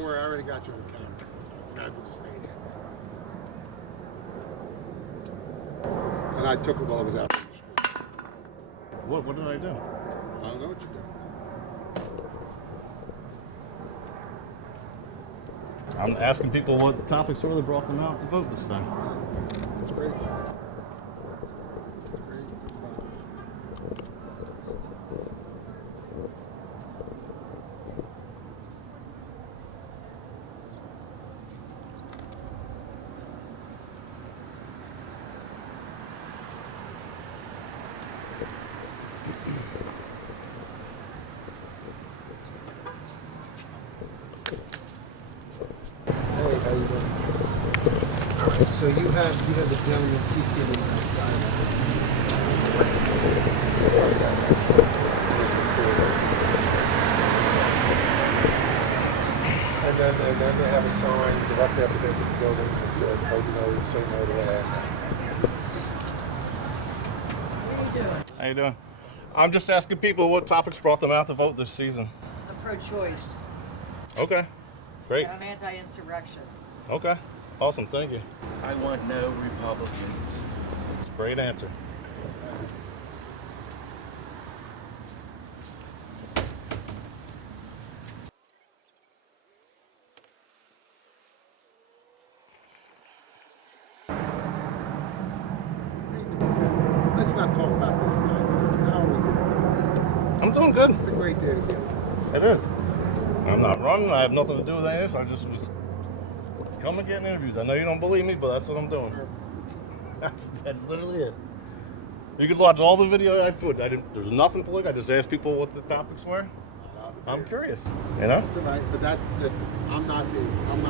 Don't worry, I already got you on camera. So I can just stay there. And I took it while I was out on the street. What did I do? I don't know what you're doing. I'm asking people what the topics were that brought them out to vote this time. That's great. That's great. Hey, how you doing? All right, so you have the gentleman keep getting outside. And then they have a sign directly up against the building that says, "Vote no, say no to that." How you doing? I'm just asking people what topics brought them out to vote this season. I'm pro-choice. Okay, great. And I'm anti-insurrection. Okay, awesome, thank you. I want no Republicans. That's a great answer. Let's not talk about this nonsense. How are we doing? I'm doing good. It's a great day to be alive. It is. I'm not running. I have nothing to do with any of this. I just was coming getting interviews. I know you don't believe me, but that's what I'm doing. That's literally it. You could watch all the video I put. There's nothing political. I just asked people what the topics were. I'm curious. You know? That's all right. But listen, I'm not the I'm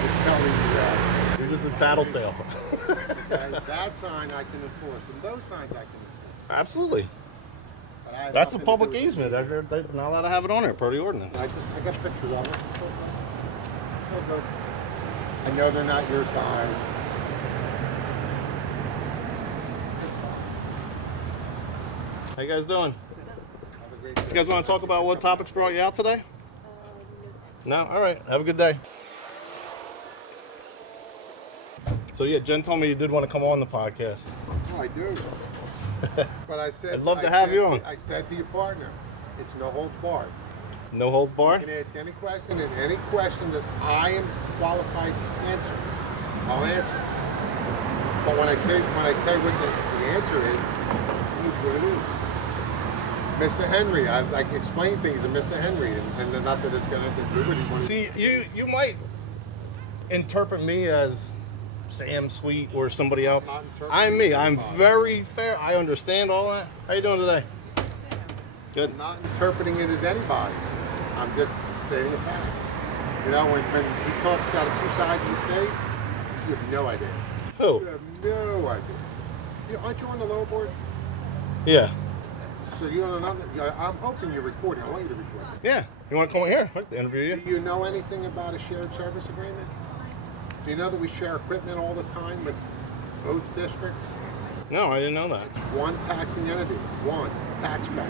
just telling you that. You're just a tattletale. Okay? That sign I can enforce, and those signs I can enforce. Absolutely. But I have That's a nothing to public do with easement. it. They're not allowed to have it on there per the ordinance. I got pictures of it. It's all good. I know they're not your signs. It's fine. How you guys doing? Have a great day. You guys want to talk about what topics brought you out today? No? All right. Have a good day. So yeah, Jen told me you did want to come on the podcast. Oh, I do. But I said I'd love to have you on. I said to your partner, it's no holds barred. No holds You barred? can ask any question, and any question that I am qualified to answer, I'll answer. But when I tell you what the answer is, it's what it is. Mr. Henry, I explain things to Mr. Henry, and not that it's going to do what he wants. See, you might interpret me as Sam Sweet or somebody else. I'm not interpreting I'm me. I'm anybody. very fair. I understand all that. How you doing today? Good. I'm not interpreting it as anybody. I'm just stating a fact. You know, when he talks out of two sides of his face, you have no idea. Who? You have no idea. Aren't you on the lower board? Yeah. So you don't know nothing. I'm hoping you're recording. I want you to record. Yeah. You want to come in here? I'd like to interview Do you. you know anything about a shared service agreement? Do you know that we share equipment all the time with both districts? No, I didn't know that. It's one taxing entity, one taxpayer.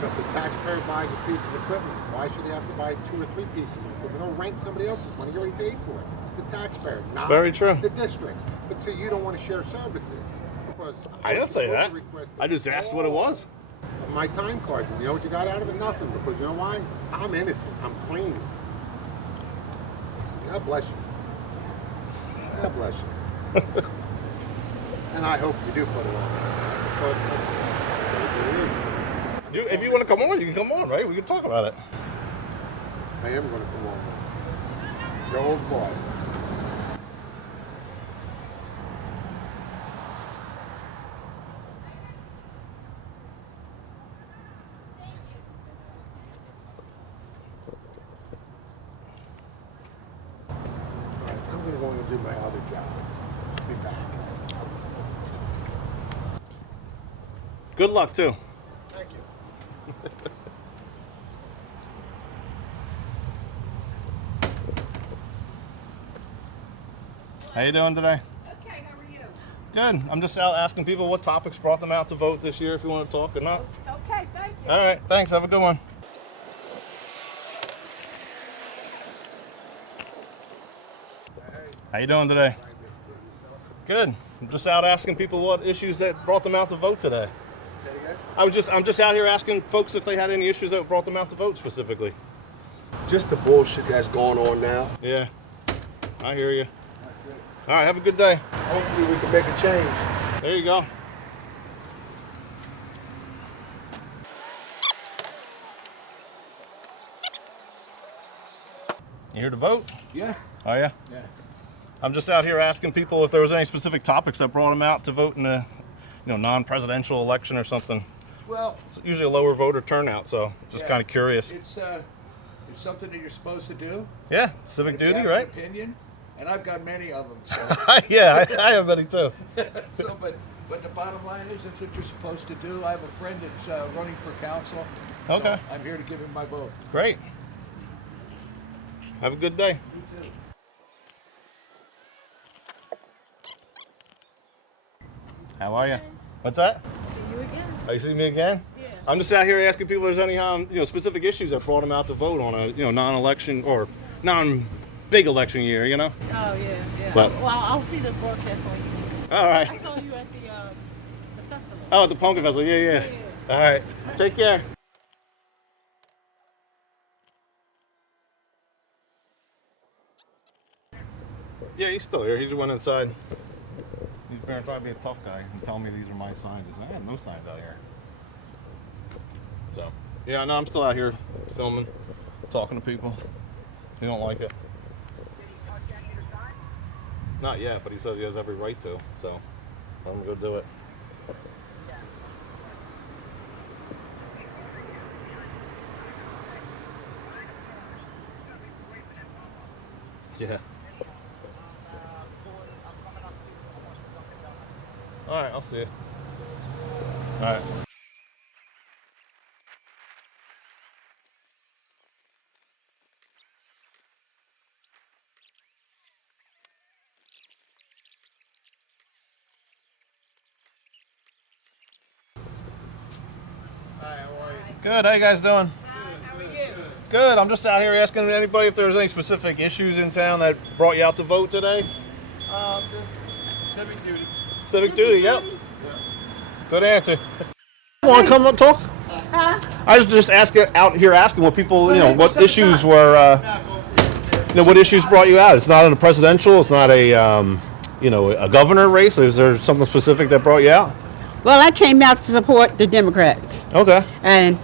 So if the taxpayer buys a piece of equipment, why should he have to buy 2 or 3 pieces of equipment or rent somebody else's money? You already paid for it. The taxpayer, not Very true. the districts. But see, you don't want to share services because I didn't say that. requested I just asked what it was. all of my time cards, and you know what you got out of it? Nothing. Because you know why? I'm innocent. I'm clean. God bless you. God bless you. And I hope you do put it on. But it is. If you want to come on, you can come on, right? We can talk about it. I am going to come on. Your old boy. All right, I'm going to go and do my other job. Be back. Good luck, too. Thank you. How you doing today? Okay, how are you? Good. I'm just out asking people what topics brought them out to vote this year, if you want to talk or not. Okay, thank you. All right. Thanks. Have a good one. How you doing today? Good. I'm just out asking people what issues that brought them out to vote today. Say it again? I'm just out here asking folks if they had any issues that brought them out to vote specifically. Just the bullshit that's going on now. Yeah, I hear you. All right, have a good day. Hopefully we can make a change. There you go. You here to vote? Yeah. Oh yeah? Yeah. I'm just out here asking people if there was any specific topics that brought them out to vote in a, non-presidential election or something. Well, It's usually a lower voter turnout, so just yeah, kind of curious. It's something that you're supposed to do. Yeah, civic If you duty, have right? An opinion, and I've got many of them. Yeah, I have many too. So, but the bottom line is that's what you're supposed to do. I have a friend that's running for council. So Okay. I'm here to give him my vote. Great. Have a good day. You too. How are you? What's that? See you again. Oh, you see me again? Yeah. I'm just out here asking people if there's any specific issues that brought them out to vote on a non-election or non-big election year. Oh, yeah. But- Well, I'll see the broadcast on YouTube. All right. I saw you at the festival. Oh, at the Pumpkin Festival. Yeah. All right. Take care. Yeah, he's still here. He just went inside. He's trying to be a tough guy and tell me these are my signs. I have no signs out here. So, yeah, no, I'm still out here filming, talking to people. He don't like it. Not yet, but he says he has every right to. So, I'm gonna go do it. Yeah. All right, I'll see you. All right. Hi, how are you? Good. How you guys doing? How are you? Good. I'm just out here asking anybody if there was any specific issues in town that brought you out to vote today. Just civic duty. Civic duty. Yep. Good answer. Want to come up talk? I was just out here asking what people, what issues were, what issues brought you out. It's not in a presidential. It's not a, a governor race. Is there something specific that brought you out? Well, I came out to support the Democrats, Okay. and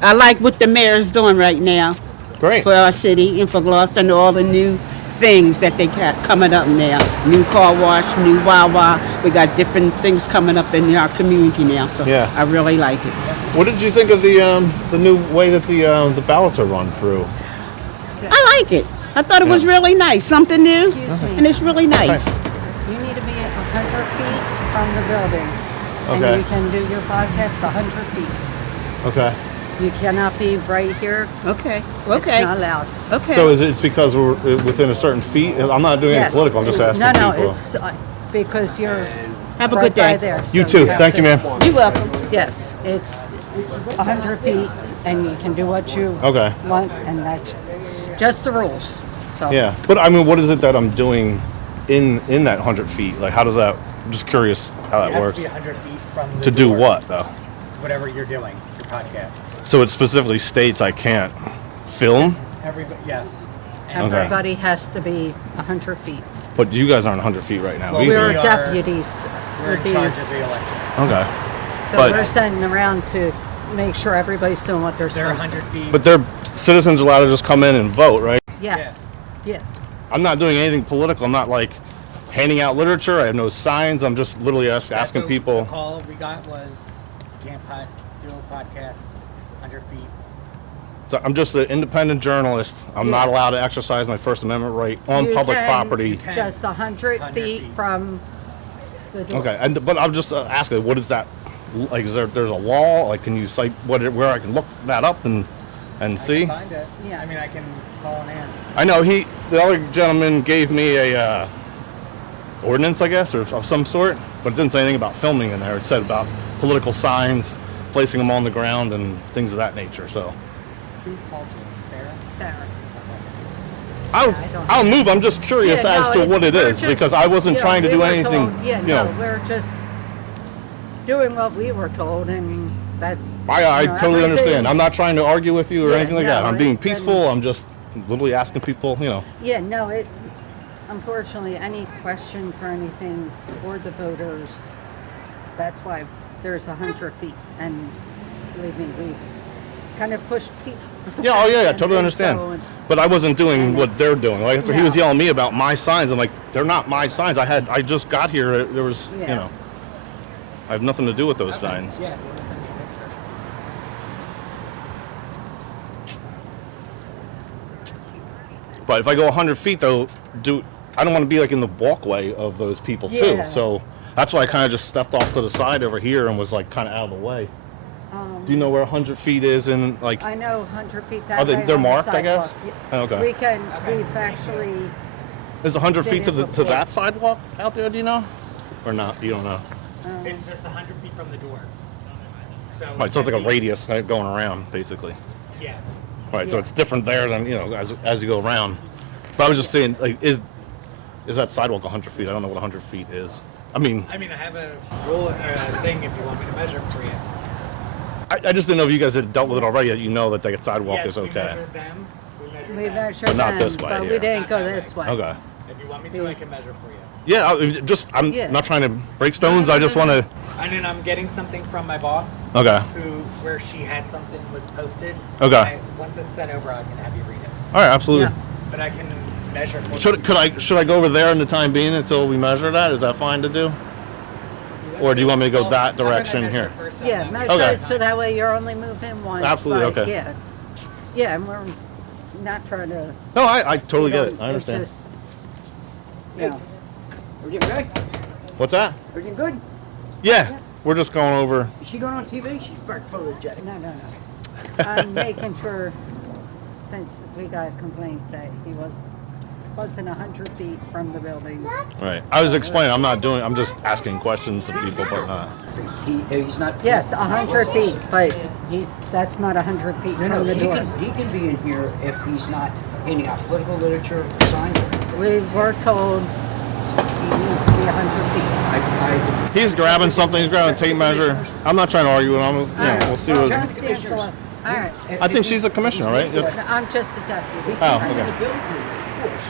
I like what the mayor's doing right now Great. for our city and for Gloucester and all the new things that they got coming up now. New car wash, new Wawa. We got different things coming up in our community now, so Yeah. I really like it. What did you think of the new way that the ballots are run through? I like it. I thought it was really nice, something new, Excuse me. and it's really nice. You need to be 100 feet from the building. Okay. And you can do your podcast 100 feet. Okay. You cannot be right here. Okay, It's not allowed. okay. So it's because we're within a certain feet? I'm not doing anything political. I'm just it's- asking no, people. it's because you're Have a right good day. by there. You so too. have Thank to- you, ma'am. You're welcome. Yes, it's 100 feet, and you can do what you Okay. want, and that's just the rules. So Yeah, but I mean, what is it that I'm doing in that 100 feet? Like, how does that? I'm just curious how You that have works. to be 100 feet from the To do door. what though? Whatever you're doing, your podcast. So it specifically states I can't film, Everybody, yes. everybody has to be 100 feet. but you guys aren't 100 feet right now Well, either. We're We are- deputies. We're in the- charge of the election. Okay, So But- we're sending around to make sure everybody's doing what they're They're supposed to. 100 feet. but they're citizens allowed to just come in and vote, right? Yes. Yeah. I'm not doing anything political. I'm not like handing out literature. I have no signs. I'm just literally That's asking what people. The call we got was, you can't do a podcast 100 feet. So I'm just an independent journalist. I'm not allowed to exercise my First Amendment right on You public can- property. can. Just 100 100 feet feet. from the door. Okay, but I'm just asking, what is that? Like, there's a law? Like, can you cite where I can look that up and see? I can find it. Yeah. I mean, I can call and ask. I know the other gentleman gave me a ordinance, I guess, or of some sort, but it didn't say anything about filming in there. It said about political signs, placing them on the ground, and things of that nature. So, Who called you? Sarah? Sarah. I'll move. I'm just curious as to what it is because I wasn't trying to do anything. We're just doing what we were told, and that's. I totally understand. I'm not trying to argue with you or anything like that. I'm being it's peaceful. I'm just literally asking people, Yeah, no, unfortunately, any questions or anything for the voters, that's why there's 100 feet. And believe me, we kind of pushed people. Yeah, I totally understand. But I wasn't doing what they're doing. Like he was yelling at me about my signs. I'm like, they're not my signs. I just got here. There was, I have nothing to do with those signs. Yeah. But if I go 100 feet, though, I don't want to be like in the walkway of those people too. So that's why I kind of just stepped off to the side over here and was like kind of out of the way. Do you know where 100 feet is in like? I know 100 feet. That Are way they're on marked? the I guess. sidewalk. Okay. We've actually. Is 100 feet to that sidewalk out there? Do you know, or not? You don't know. It's 100 feet from the door. So. Right, so it's like a radius going around, basically. Yeah. Right, so it's different there than as you go around. But I was just saying, like, is that sidewalk 100 feet? I don't know what 100 feet is. I mean, I have a rule thing if you want me to measure for you. I just didn't know if you guys had dealt with it already. That you know that the sidewalk is okay. We measured them. We measured But not them, this way, but we here. didn't go this way. Okay. If you want me to, I can measure for you. Yeah, I'm not trying to break stones. I just want to. And then I'm getting something from my boss. Okay. Where she had something was posted. Okay. Once it's sent over, I can have you read it. All right, absolutely. Yeah. But I can measure for Should I go over there in the time being until we measure that? Is that fine to do? Or do you want me to go that direction here? Yeah, measure it so that way you're only moving once. Absolutely, but okay. Yeah, and we're not trying to. No, I totally get it. I understand. It's just, We're getting good? What's that? We're getting good? Yeah, we're just going over. Is she going on TV? She's very photogenic. No. I'm making sure, since we got a complaint that he wasn't 100 feet from the building. Right. I was explaining. I'm just asking questions of people, but not. He's not. Yes, 100 feet, but that's not 100 feet from the door. He can be in here if he's not any political literature signs. We were told he needs to be 100 feet. He's grabbing something. He's grabbing a tape measure. I'm not trying to argue with him. We'll see what. All right. I think she's a commissioner, right? I'm just a deputy. Oh, In the okay. building, of course.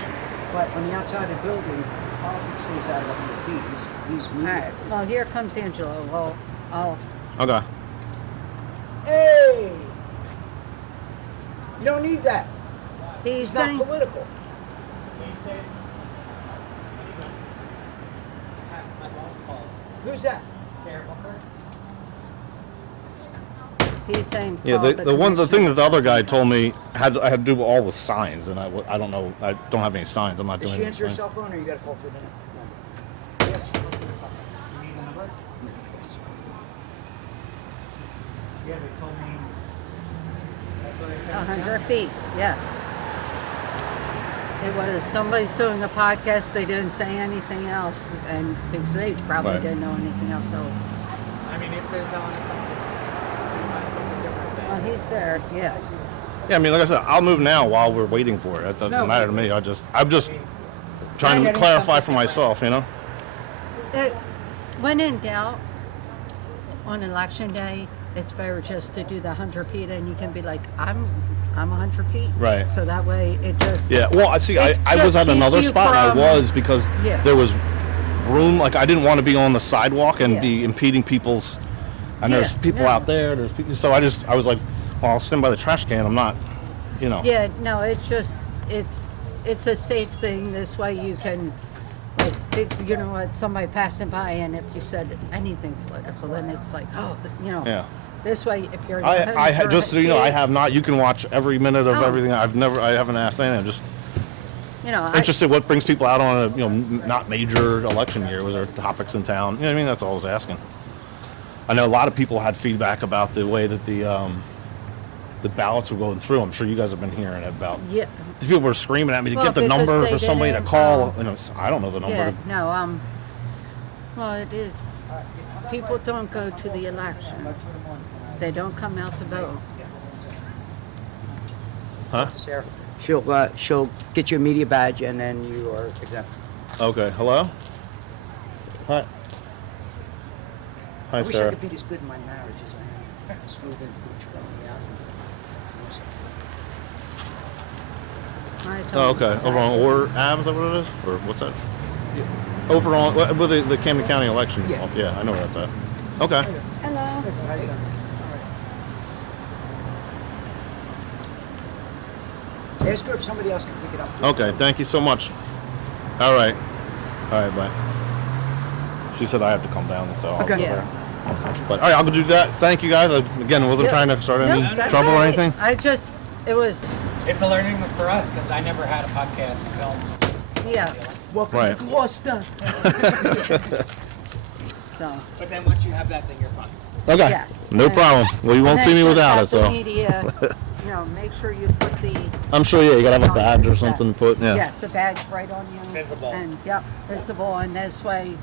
But on the outside of the building, politics stays out of 100 feet. He's All moving. right. Well, here comes Angelo. Well, I'll. Okay. Hey! You don't need that. He's It's not saying. political. Who's that? He's saying. Yeah, call the thing commissioner. that the other guy told me I had to do all with signs, and I don't know. I don't have any signs. I'm not Did doing she any answer her signs. cell phone or you got to call through the number? Yes. You need the number? Yes. Yeah, they told me. That's what I said. 100 feet. Yes. It was somebody's doing a podcast. They didn't say anything else, and because they probably Right. didn't know anything else. So. If they're telling us something, we find something different. Well, he's there. Yeah. Yeah, I mean, like I said, I'll move now while we're waiting for it. It doesn't matter to me. I'm just trying to clarify for myself, When in doubt, on election day, it's better just to do the 100 feet, and you can be like, I'm 100 feet. Right. So that way, it just. Yeah. Well, I see. I was just at another keeps you spot. And I from- was because Yeah. there was room. Like I didn't want to be on the sidewalk and Yeah. be impeding people's. And there's Yeah, people no. out there. There's people. So I was like, well, I'll stand by the trash can. I'm not, Yeah, no, it's just, it's a safe thing. This way you can, like, fix, somebody passing by, and if you said anything political, then it's like, Yeah. This way, if you're. Just so you know, I have not. You can watch every minute of Oh. everything. I haven't asked anything. I'm just interested what brings people out on a not major election year. Was there topics in town? You know what I mean? That's all I was asking. I know a lot of people had feedback about the way that the ballots were going through. I'm sure you guys have been hearing about. Yeah. The people were screaming at me to Well, get the because number they for somebody to didn't, call. I don't know the number. Yeah, no, well, it is. People don't go to the election. They don't come out to vote. Huh? Sarah. She'll get you a media badge, and then you are exempt. Okay. Hello. Hi. Hi, I wish I Sarah. could be this good in my marriage as I am. Smooth and pooch going out. I Oh, don't- okay. Over on Orr Ave, is that what it is? Or what's that? Over on, with the Camden County election. Yeah. Off. Yeah, I know where that's at. Okay. Hello. How you doing? Ask her if somebody else can pick it up. Okay, thank you so much. All right. All right, bye. She said I have to come down, so I'll Okay. go Yeah. there. But all right, I'll go do that. Thank you guys. Again, wasn't Yeah. trying to start any Nope, that's trouble all or right. anything. It was, It's a learning for us because I never had a podcast film. yeah, Welcome Right. to Gloucester. so. But then once you have that, then you're fine. Okay. Yes. No problem. Well, you won't And see then me just without have it, the so. media, make sure you put the. I'm sure, yeah, you gotta have a on badge or that. something to put, yeah. Yes, the badge right on you. Visible. And, yep, visible, and this way